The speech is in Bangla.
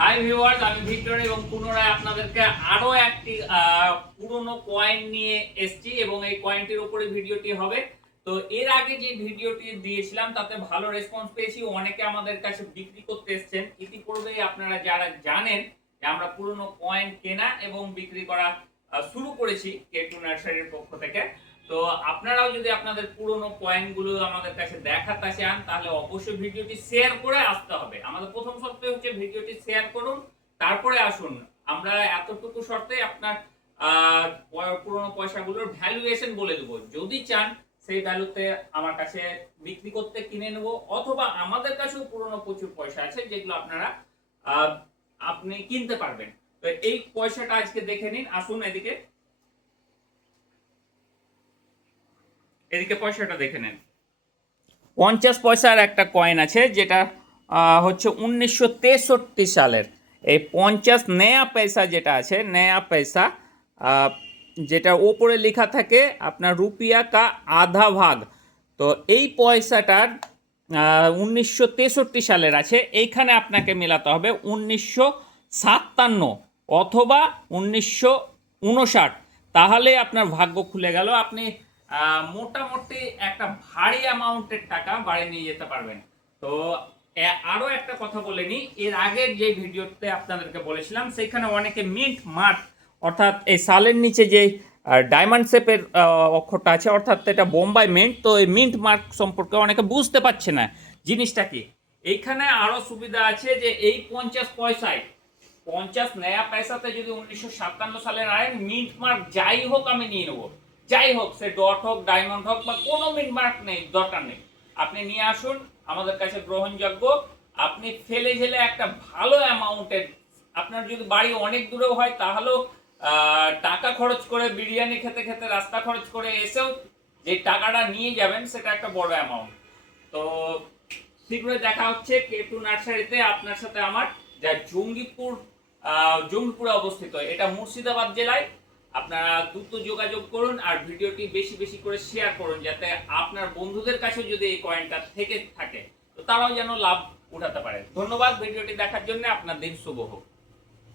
হাই ভিউয়ার্স, আমি ভিক্টর এবং পুনরায় আপনাদেরকে আরো একটি পুরনো কয়েন নিয়ে এসেছি এবং এই কয়েনটির উপরে ভিডিওটি হবে। তো এর আগে যে ভিডিওটি দিয়েছিলাম তাতে ভালো রেসপন্স পেয়েছি, অনেকে আমাদের কাছে বিক্রি করতে এসেছেন। ইতিপূর্বে আপনারা যারা জানেন যে আমরা পুরনো কয়েন কেনা এবং বিক্রি করা শুরু করেছি K2 নার্সারির পক্ষ থেকে। তো আপনারাও যদি আপনাদের পুরনো কয়েনগুলো আমাদের কাছে দেখাতে চান তাহলে অবশ্যই ভিডিওটি শেয়ার করে আসতে হবে। আমাদের প্রথম শর্ত হচ্ছে ভিডিওটি শেয়ার করুন, তারপরে আসুন। আমরা এতটুকু শর্তে আপনার পুরনো পয়সাগুলোর ভ্যালুয়েশন বলে দেবো। যদি চান সেই ভ্যালুতে আমার কাছে বিক্রি করতে কিনে নেব, অথবা আমাদের কাছেও পুরনো প্রচুর পয়সা আছে যেগুলো আপনারা আপনি কিনতে পারবেন। তো এই পয়সাটা আজকে দেখে নিন। আসুন এদিকে পয়সাটা দেখে নেন। 50 পয়সার একটা কয়েন আছে যেটা হচ্ছে 1963 সালের। এই 50 নয়া পয়সা যেটা আছে, নয়া পয়সা, যেটা ওপরে লেখা থাকে আপনার রুপিয়া কা আধা ভাগ। তো এই পয়সাটার 1963 সালের আছে। এইখানে আপনাকে মেলাতে হবে 1957 অথবা 1959, তাহলে আপনার ভাগ্য খুলে গেল। আপনি মোটামুটি একটা ভারী অ্যামাউন্টের টাকা বাড়ি নিয়ে যেতে পারবেন। তো আরো একটা কথা বলে নিই, এর আগের যে ভিডিওতে আপনাদেরকে বলেছিলাম সেখানে অনেকে মিন্ট মার্ক, অর্থাৎ এই সালের নিচে যে ডায়মন্ড শেপের অক্ষরটা আছে, অর্থাৎ এটা বোম্বাই মিন্ট। তো এই মিন্ট মার্ক সম্পর্কে অনেকে বুঝতে পারছে না জিনিসটা কি। এইখানে আরো সুবিধা আছে যে এই 50 পয়সায়, 50 নয়া পয়সাতে যদি 1957 সালের আয়, মিন্ট মার্ক যাই হোক আমি নিয়ে নেবো। যাই হোক, সে ডট হোক, ডায়মন্ড হোক, বা কোনো মিন্ট মার্ক নেই, দরকার নেই, আপনি নিয়ে আসুন, আমাদের কাছে গ্রহণযোগ্য। আপনি ফেলে ঝেলে একটা ভালো অ্যামাউন্টের, আপনার যদি বাড়ি অনেক দূরেও হয় তাহলেও টাকা খরচ করে বিরিয়ানি খেতে খেতে রাস্তা খরচ করে এসেও যে টাকাটা নিয়ে যাবেন সেটা একটা বড় অ্যামাউন্ট। তো শীঘ্রই দেখা হচ্ছে K2 নার্সারিতে আপনার সাথে আমার, যা জঙ্গিপুরে অবস্থিত। এটা মুর্শিদাবাদ জেলায়। আপনারা দ্রুত যোগাযোগ করুন আর ভিডিওটি বেশি বেশি করে শেয়ার করুন, যাতে আপনার বন্ধুদের কাছে যদি এই কয়েনটা থেকে থাকে তো তারাও যেন লাভ উঠাতে পারে। ধন্যবাদ ভিডিওটি দেখার জন্য। আপনার দিন শুভ হোক।